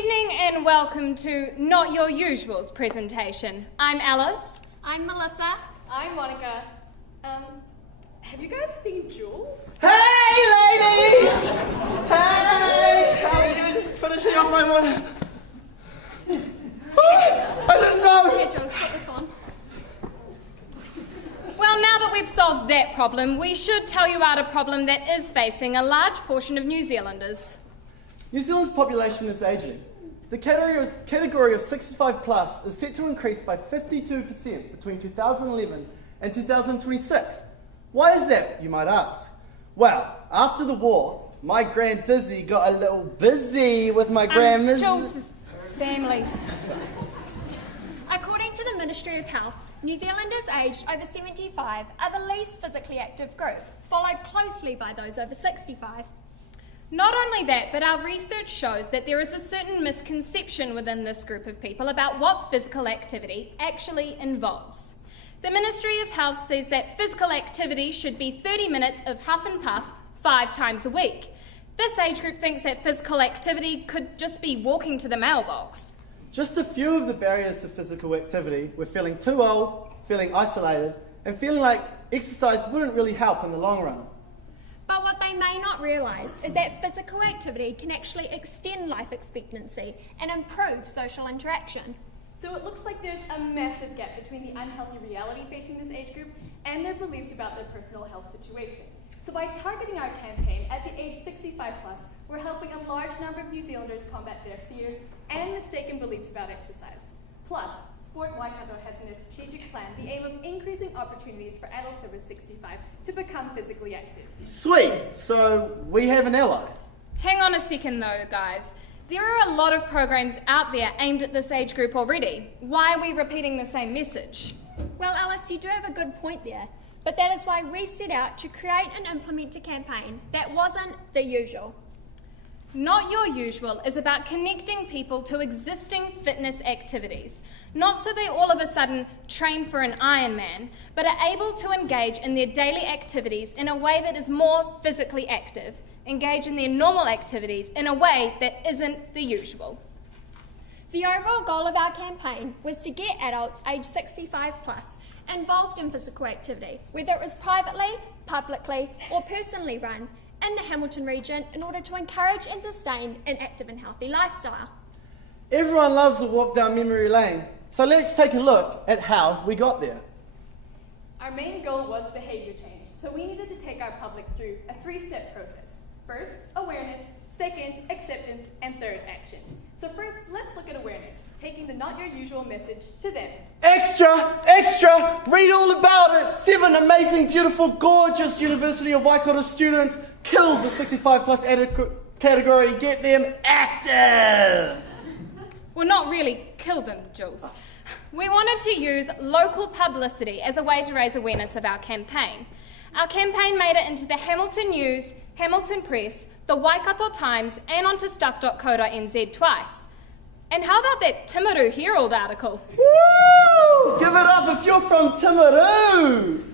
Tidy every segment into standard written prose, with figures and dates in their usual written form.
evening and welcome to Not Your Usual's presentation. I'm Alice. I'm Melissa. I'm Monica. Have you guys seen Jules? Hey, ladies! Hey! How are you? Just finishing off my morning. I didn't know! Here, Jules, put this on. Well, now that we've solved that problem, we should tell you about a problem that is facing a large portion of New Zealanders. New Zealand's population is ageing. The category of 65 plus is set to increase by 52% between 2011 and 2026. Why is that, you might ask? Well, after the war, my Grand Dizzy got a little busy with my Grand Mrs. Jules' families. According to the Ministry of Health, New Zealanders aged over 75 are the least physically active group, followed closely by those over 65. Not only that, but our research shows that there is a certain misconception within this group of people about what physical activity actually involves. The Ministry of Health says that physical activity should be 30 minutes of huff and puff 5 times a week. This age group thinks that physical activity could just be walking to the mailbox. Just a few of the barriers to physical activity were feeling too old, feeling isolated, and feeling like exercise wouldn't really help in the long run. But what they may not realise is that physical activity can actually extend life expectancy and improve social interaction. So it looks like there's a massive gap between the unhealthy reality facing this age group and their beliefs about their personal health situation. So by targeting our campaign at the age 65 plus, we're helping a large number of New Zealanders combat their fears and mistaken beliefs about exercise. Plus, Sport Waikato has in their strategic plan the aim of increasing opportunities for adults over 65 to become physically active. Sweet, so we have an ally. Hang on a second though, guys. There are a lot of programs out there aimed at this age group already. Why are we repeating the same message? Well, Alice, you do have a good point there, but that is why we set out to create and implement a campaign that wasn't the usual. Not Your Usual is about connecting people to existing fitness activities, not so they all of a sudden train for an Ironman, but are able to engage in their daily activities in a way that is more physically active, engage in their normal activities in a way that isn't the usual. The overall goal of our campaign was to get adults aged 65 plus involved in physical activity, whether it was privately, publicly, or personally run, in the Hamilton region in order to encourage and sustain an active and healthy lifestyle. Everyone loves a walk down memory lane, so let's take a look at how we got there. Our main goal was behavior change, so we needed to take our public through a 3-step process. First, awareness, second, acceptance, and third, action. So first, let's look at awareness, taking the Not Your Usual message to them. Extra! Extra! Read all about it! 7 amazing, beautiful, gorgeous University of Waikato students kill the 65 plus category and get them active! Well, not really kill them, Jules. We wanted to use local publicity as a way to raise awareness of our campaign. Our campaign made it into the Hamilton News, Hamilton Press, the Waikato Times, and onto stuff.co.nz twice. And how about that Timaru Herald article? Woo! Give it up if you're from Timaru!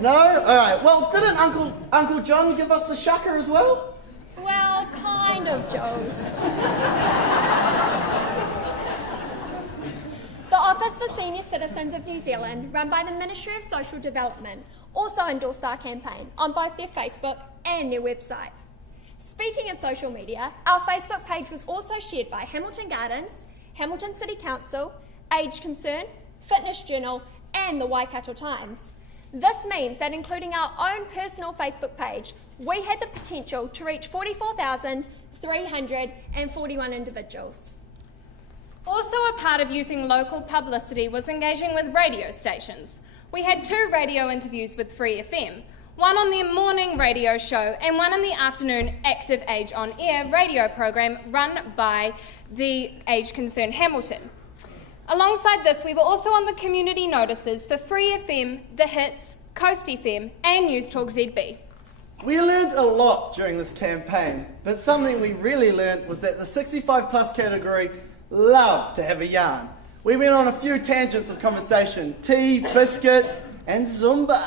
No? Alright, well, didn't Uncle John give us the shaka as well? Well, kind of, Jules. The Office for Senior Citizens of New Zealand, run by the Ministry of Social Development, also endorsed our campaign on both their Facebook and their website. Speaking of social media, our Facebook page was also shared by Hamilton Gardens, Hamilton City Council, Age Concern, Fitness Journal, and the Waikato Times. This means that including our own personal Facebook page, we had the potential to reach 44,341 individuals. Also a part of using local publicity was engaging with radio stations. We had 2 radio interviews with Free FM, one on their morning radio show and one in the afternoon Active Age On Air radio program run by the Age Concern Hamilton. Alongside this, we were also on the community notices for Free FM, The Hits, Coast FM, and News Talk ZB. We learned a lot during this campaign, but something we really learned was that the 65 plus category love to have a yarn. We went on a few tangents of conversation, tea, biscuits, and Zumba.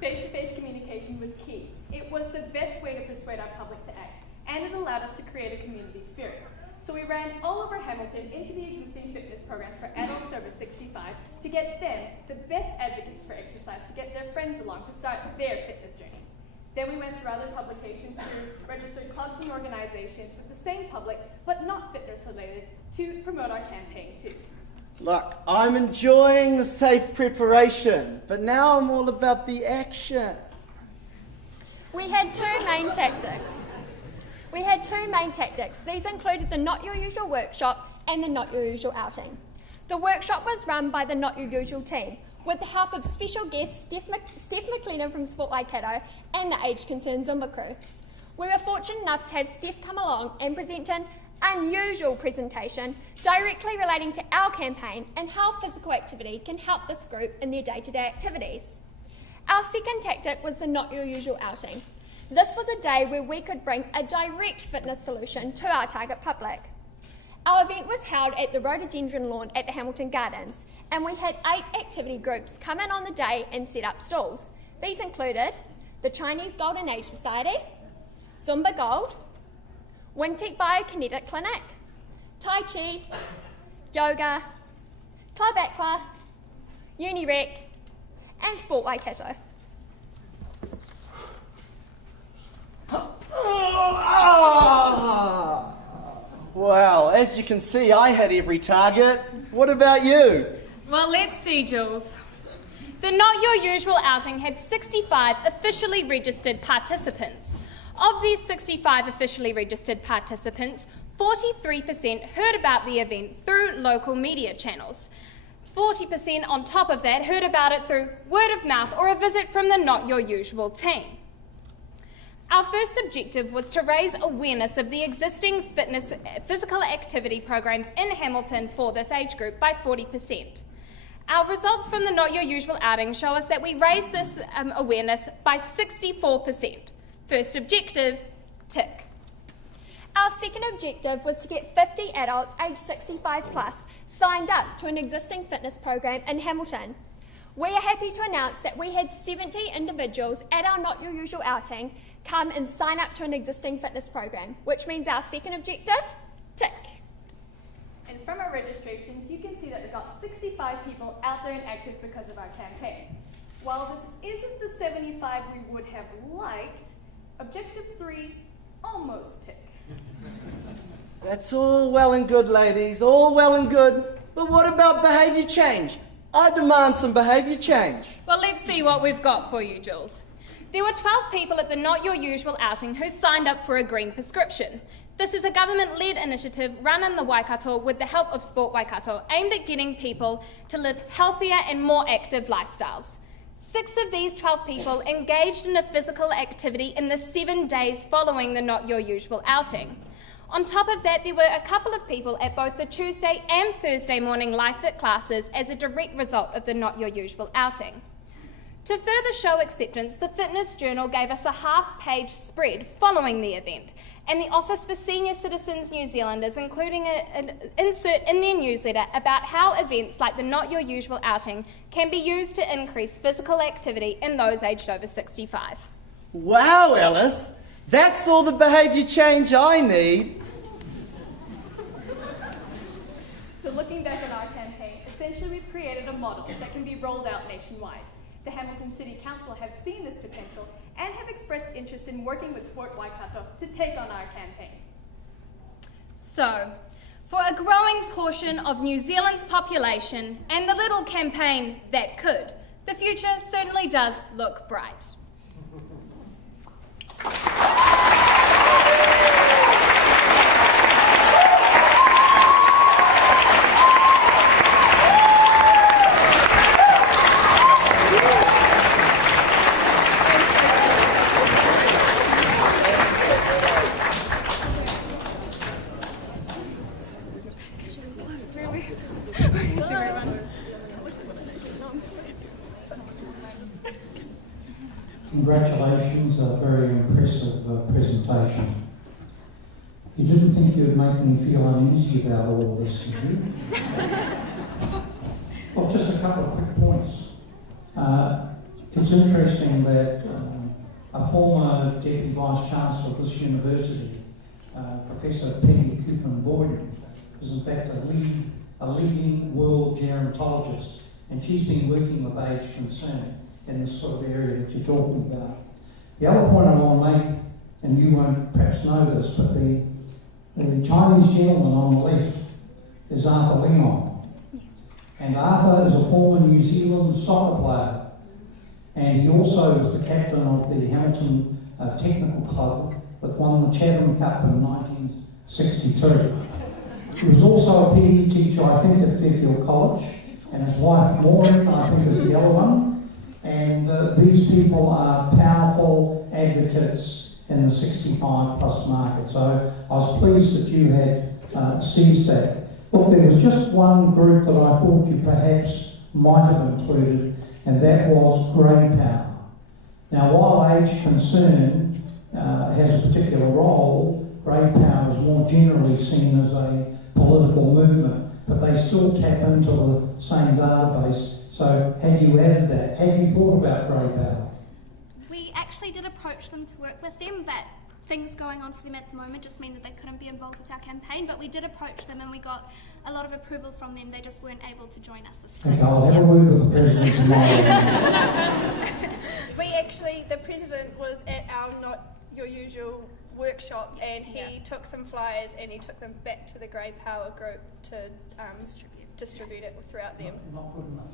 Face-to-face communication was key. It it was the best way to persuade our public to act, and it allowed us to create a community spirit. So we ran all over Hamilton into the existing fitness programs for adults over 65 to get them, the best advocates for exercise, to get their friends along to start their fitness journey. Then we went through other publications, through registered clubs and organizations with the same public, but not fitness related, to promote our campaign too. Look, I'm enjoying the safe preparation, but now I'm all about the action. We had two main tactics. These included the Not Your Usual workshop and the Not Your Usual outing. The workshop was run by the Not Your Usual team with the help of special guest Steph McLennan from Sport Waikato and the Age Concern Zumba crew. We were fortunate enough to have Steph come along and present an unusual presentation directly relating to our campaign and how physical activity can help this group in their day-to-day activities. Our second tactic was the Not Your Usual outing. This was a day where we could bring a direct fitness solution to our target public. Our event was held at the rhododendron lawn at the Hamilton Gardens, and we had 8 activity groups come in on the day and set up stalls. These included the Chinese Golden Age Society, Zumba Gold, Wingtech Biokinetic Clinic, Tai Chi, Yoga, Club Aqua, Unirec, and Sport Waikato. Well, as you can see, I had every target. What about you? Well, let's see, Jules. The Not Your Usual outing had 65 officially registered participants. Of these 65 officially registered participants, 43% heard about the event through local media channels. 40% on top of that heard about it through word of mouth or a visit from the Not Your Usual team. Our first objective was to raise awareness of the existing physical activity programs in Hamilton for this age group by 40%. Our results from the Not Your Usual outing show us that we raised this awareness by 64%. First objective, tick. Our second objective was to get 50 adults aged 65 plus signed up to an existing fitness program in Hamilton. We are happy to announce that we had 70 individuals at our Not Your Usual outing come and sign up to an existing fitness program, which means our second objective, tick. And from our registrations, you can see that we got 65 people out there and active because of our campaign. While this isn't the 75 we would have liked, objective 3, almost tick. That's all well and good, ladies, all well and good. But what about behaviour change? I demand some behaviour change. Well, let's see what we've got for you, Jules. There were 12 people at the Not Your Usual outing who signed up for a green prescription. This is a government-led initiative run in the Waikato with the help of Sport Waikato, aimed at getting people to live healthier and more active lifestyles. 6 of these 12 people engaged in a physical activity in the 7 days following the Not Your Usual outing. On top of that, there were a couple of people at both the Tuesday and Thursday morning Life Fit classes as a direct result of the Not Your Usual outing. To further show acceptance, the Fitness Journal gave us a half-page spread following the event, and the Office for Senior Citizens New Zealand is including an insert in their newsletter about how events like the Not Your Usual outing can be used to increase physical activity in those aged over 65. Wow, Alice, that's all the behaviour change I need. So looking back on our campaign, essentially we've created a model that can be rolled out nationwide. The Hamilton City Council have seen this potential and have expressed interest in working with Sport Waikato to take on our campaign. So, for a growing portion of New Zealand's population and the little campaign that could, the future certainly does look bright. Congratulations, a very impressive presentation. You didn't think you would make me feel uneasy about all of this, did you? Well, just a couple of quick points. It's interesting that a former Deputy Vice-Chancellor of this university, Professor Penny Coupon-Boyden, is in fact a leading world gerontologist, and she's been working with age concern in this sort of area that you're talking about. The other point I want to make, and you won't perhaps know this, but the Chinese gentleman on the left is Arthur Leon. Yes. And Arthur is a former New Zealand soccer player. And he also was the captain of the Hamilton Technical Club that won the Chatham Cup in 1963. He was also a PE teacher, I think, at Fairfield College, and his wife Maureen, I think, is the other one. And these people are powerful advocates in the 65 plus market. So I was pleased that you had seized that. Look, there was just one group that I thought you perhaps might have included, and that was grey power. Now, while age concern has a particular role, grey power is more generally seen as a political movement, but they still tap into the same database. So had you added that, had you thought about grey power? We actually did approach them to work with them, but things going on for them at the moment just mean that they couldn't be involved with our campaign, but we did approach them and we got a lot of approval from them. They just weren't able to join us this time. Okay, I'll have a word with the president tomorrow. The president was at our Not Your Usual workshop, and he took some flyers and he took them back to the Grey Power group to distribute it throughout them. Not good enough.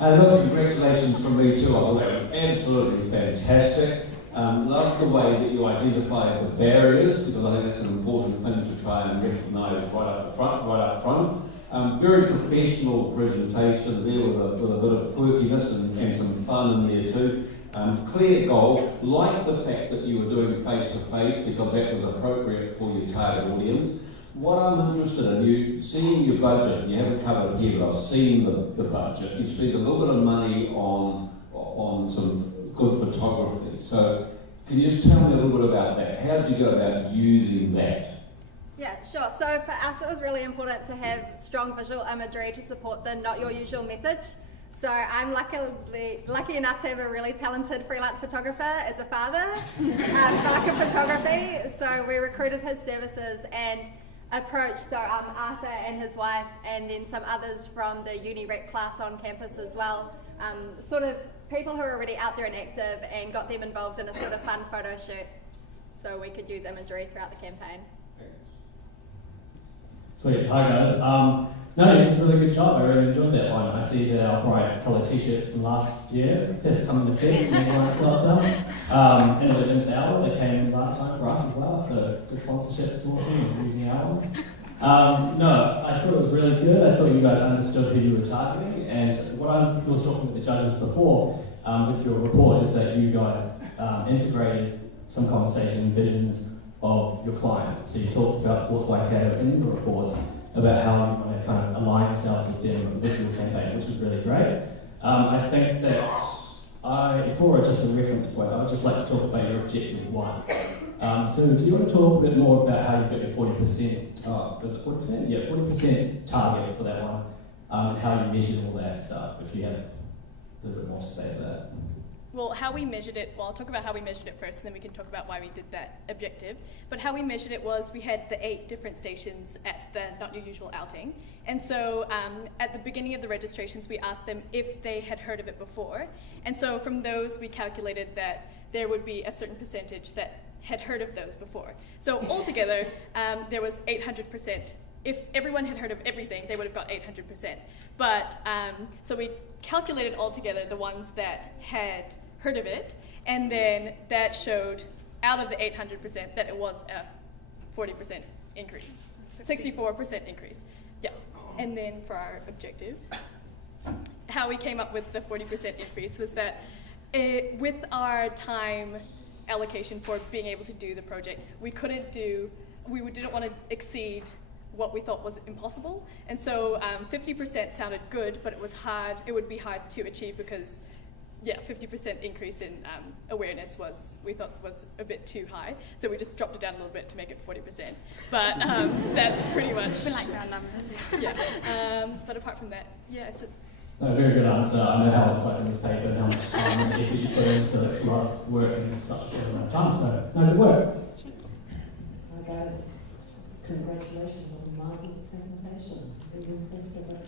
Look, congratulations from me too. I thought that was absolutely fantastic. Love the way that you identify the barriers, because I think that's an important thing to try and recognise right up front. Very professional presentation there with a bit of quirkiness and some fun in there too. Clear goal, like the fact that you were doing face-to-face because that was appropriate for your target audience. What I'm interested in, you seeing your budget, you haven't covered it here, but I've seen the budget. You spent a little bit of money on some good photography. So can you just tell me a little bit about that? How did you go about using that? Yeah, sure. So for us, it was really important to have strong visual imagery to support the Not Your Usual message. So I'm lucky enough to have a really talented freelance photographer as a father for like a photography. So we recruited his services and approached Arthur and his wife, and then some others from the uni rec class on campus as well. Sort of people who are already out there and active, and got them involved in a sort of fun photo shoot so we could use imagery throughout the campaign. Sweet, hi guys. No, you did a really good job. I really enjoyed that one. I see that our bright coloured t-shirts from last year has come into effect and everyone's got some. And the limited hour that came in last time for us as well, so good sponsorship sort of thing, using our ones. No, I thought it was really good. I thought you guys understood who you were targeting, and what I was talking with the judges before with your report is that you guys integrated some conversation and visions of your client. So you talked about Sports Waikato in your reports about how you want to kind of align yourselves with them with your campaign, which was really great. I think that for just a reference point, I would just like to talk about your objective one. So do you want to talk a bit more about how you got your 40%, was it 40%? Yeah, 40% target for that one, and how you measured all that stuff, if you have a little bit more to say to that. Well, how we measured it, well, I'll talk about how we measured it first, and then we can talk about why we did that objective. But how we measured it was we had the 8 different stations at the Not Your Usual outing. And so at the beginning of the registrations, we asked them if they had heard of it before. And so from those, we calculated that there would be a certain percentage that had heard of those before. So altogether, there was 800%. If everyone had heard of everything, they would have got 800%. But so we calculated altogether the ones that had heard of it, and then that showed out of the 800% that it was a 40% increase, 64% increase. Yeah. And then for our objective, how we came up with the 40% increase was that with our time allocation for being able to do the project, we didn't want to exceed what we thought was impossible, and so 50% sounded good, but it would be hard to achieve because 50% increase in awareness we thought was a bit too high, so we just dropped it down a little bit to make it 40%, but that's pretty much... We like round numbers. Yeah, but apart from that, No, very good answer. I know how it's like in this paper and how much time and effort you put in, so it's a lot of work and such a short amount of time. So, no, good work. Hi guys, congratulations on the marvelous presentation. Really impressed with it.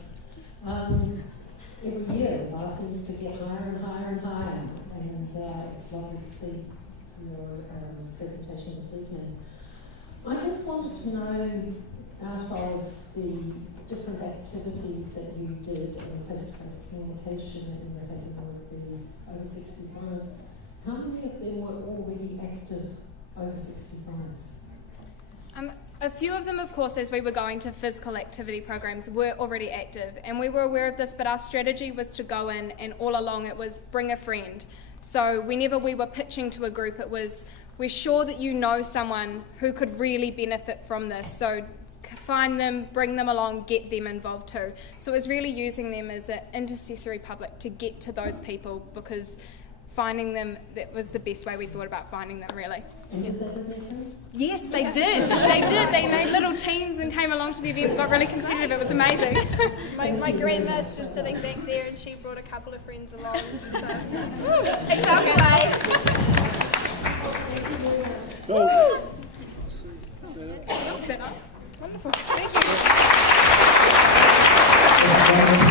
Every year the bar seems to get higher and higher and higher, and it's lovely to see your presentation this evening. I just wanted to know, out of the different activities that you did in face-to-face communication in the favour of the over 65s, how many of them were already active over 65s? A few of them, of course, as we were going to physical activity programs, were already active, and we were aware of this, but our strategy was to go in, and all along it was bring a friend. So whenever we were pitching to a group, it was, we're sure that you know someone who could really benefit from this, so find them, bring them along, get them involved too. So it was really using them as an intercessory public to get to those people, because finding them, that was the best way we thought about finding them, really. And did they have their friends? Yes, they did. They did. They made little teams and came along to the event, got really competitive. It was amazing. My grandma's just sitting back there and she brought a couple of friends along. So. Example A. Wonderful. Thank you.